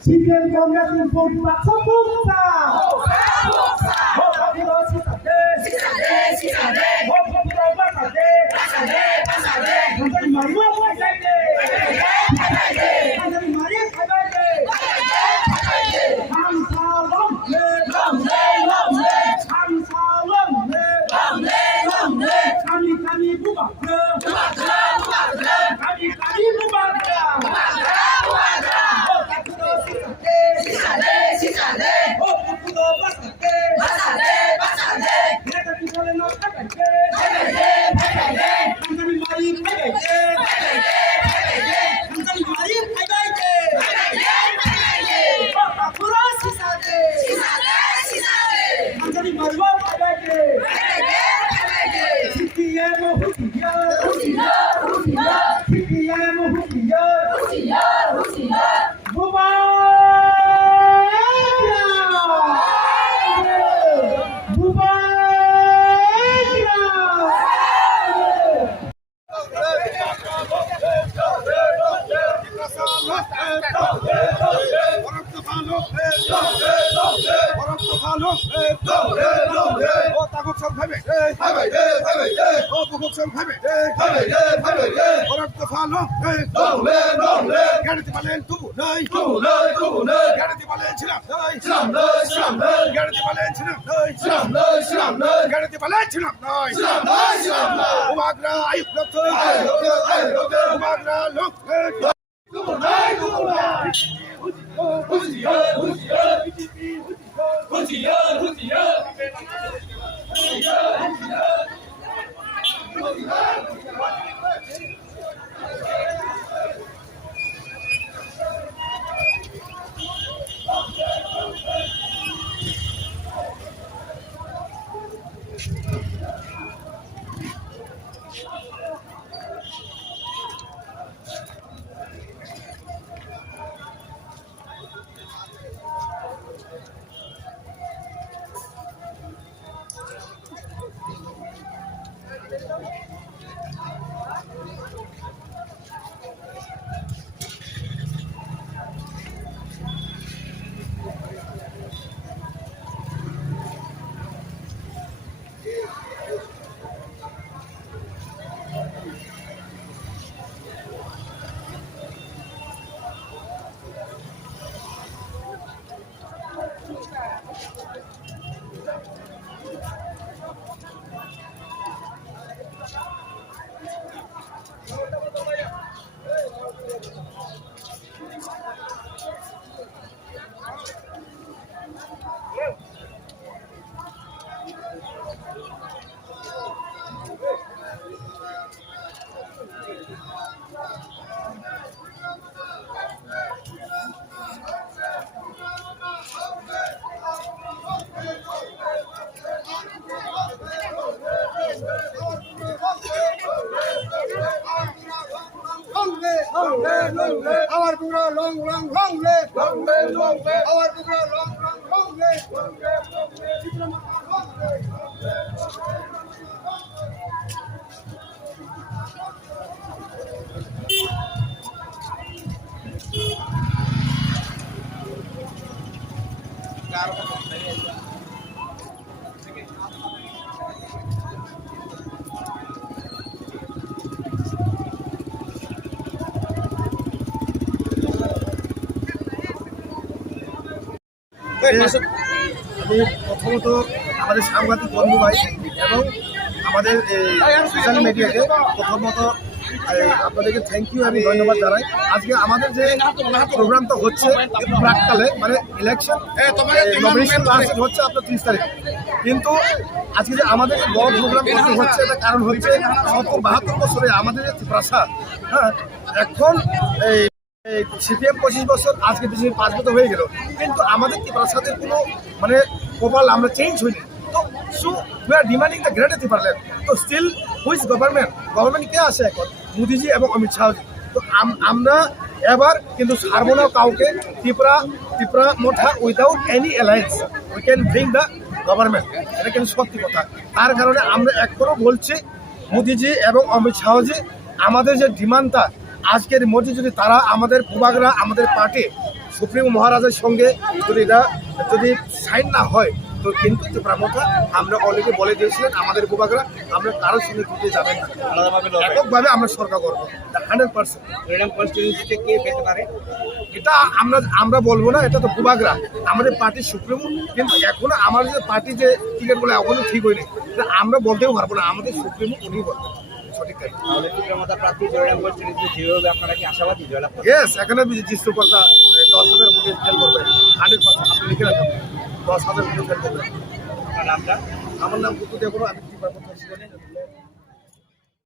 CPM Congress will vote back for Buksa. Hope Papiro Sisade. Hope Papiro Basade. Nanti Mario Pagaide. Nanti Mario Pagaide. Hamsa Lomle. Hamsa Lomle. Kami Bubakra. Kami Bubakra. Our Bugra long live. Our Bugra long live. আমি প্রথমত আমাদের সাংবাদিক বন্ধু ভাই এবং আমাদের social মিডিয়াকে প্রথমত আপনাদেরকে থ্যাংক ইউ আমি ধন্যবাদ জানাই। আজকে আমাদের যে প্রোগ্রামটা হচ্ছে প্রাককালে মানে ইলেকশন নমিনেশন লাস্ট হচ্ছে আপনার 30 তারিখ, কিন্তু আজকে যে আমাদের বড় প্রোগ্রাম করতে হচ্ছে এটা কারণ হচ্ছে 72 বছরে আমাদের যে প্রাসাদ, হ্যাঁ, এখন এই সিপিএম 25 বছর, আজকে 5 বছর হয়ে গেল, কিন্তু আমাদের কি প্রাসাদের কোনো মানে প্রপাল আমরা চেঞ্জ হয়নি। তো so we are demanding the great Tripuraland. তো স্টিল হুইজ গভর্নমেন্ট কে আসে এখন? মোদিজি এবং অমিত শাহজি। তো আমরা এবার কিন্তু ছাড়বো না কাউকে। Tripura Motha without any alliance we can bring the government, এটা কিন্তু সত্যি কথা। তার কারণে আমরা এখনও বলছি মোদিজি এবং অমিত শাহজি, আমাদের যে ডিমান্ডটা আজকের মোদি যদি তারা আমাদের ভূভাগরা আমাদের পার্টি সুপ্রিম মহারাজের সঙ্গে যদি এটা যদি সাইন না হয় তো কিন্তু ত্রিপুরামথা আমরা অলরেডি বলে দিয়েছিলেন আমাদের উপভাগরা আমরা কারোর সঙ্গে টুটে যাবেন না, এককভাবে আমরা সরকার করবো 100%। জয়রাম কনস্টিটিউয়েন্সিতে কে পেতে পারে? এটা আমরা বলবো না, এটা তো ভূভাগরা আমাদের পার্টির সুপ্রিমো, কিন্তু এখনো আমার যে পার্টি যে টিকিট বলে এখনো ঠিক হয়নি, এটা আমরা বলতেও পারবো না, আমাদের সুপ্রিমো উনি বলবেন সঠিক তাই। তাহলে ত্রিপুরামথা প্রার্থী জয়রাম কনস্টিটিউয়েন্সি যেভাবে আপনারা কি আশাবাদী জয়লাভ করবেন? ইয়েস, এখানে সৃষ্টিকর্তা 10,000 কোটি ফেল করবে, 100% আপনি লিখে রাখুন 10,000 কোটি ফেল করবে। আপনার নামটা? আমার নাম কুকু দেবো, আমি ত্রিপুরা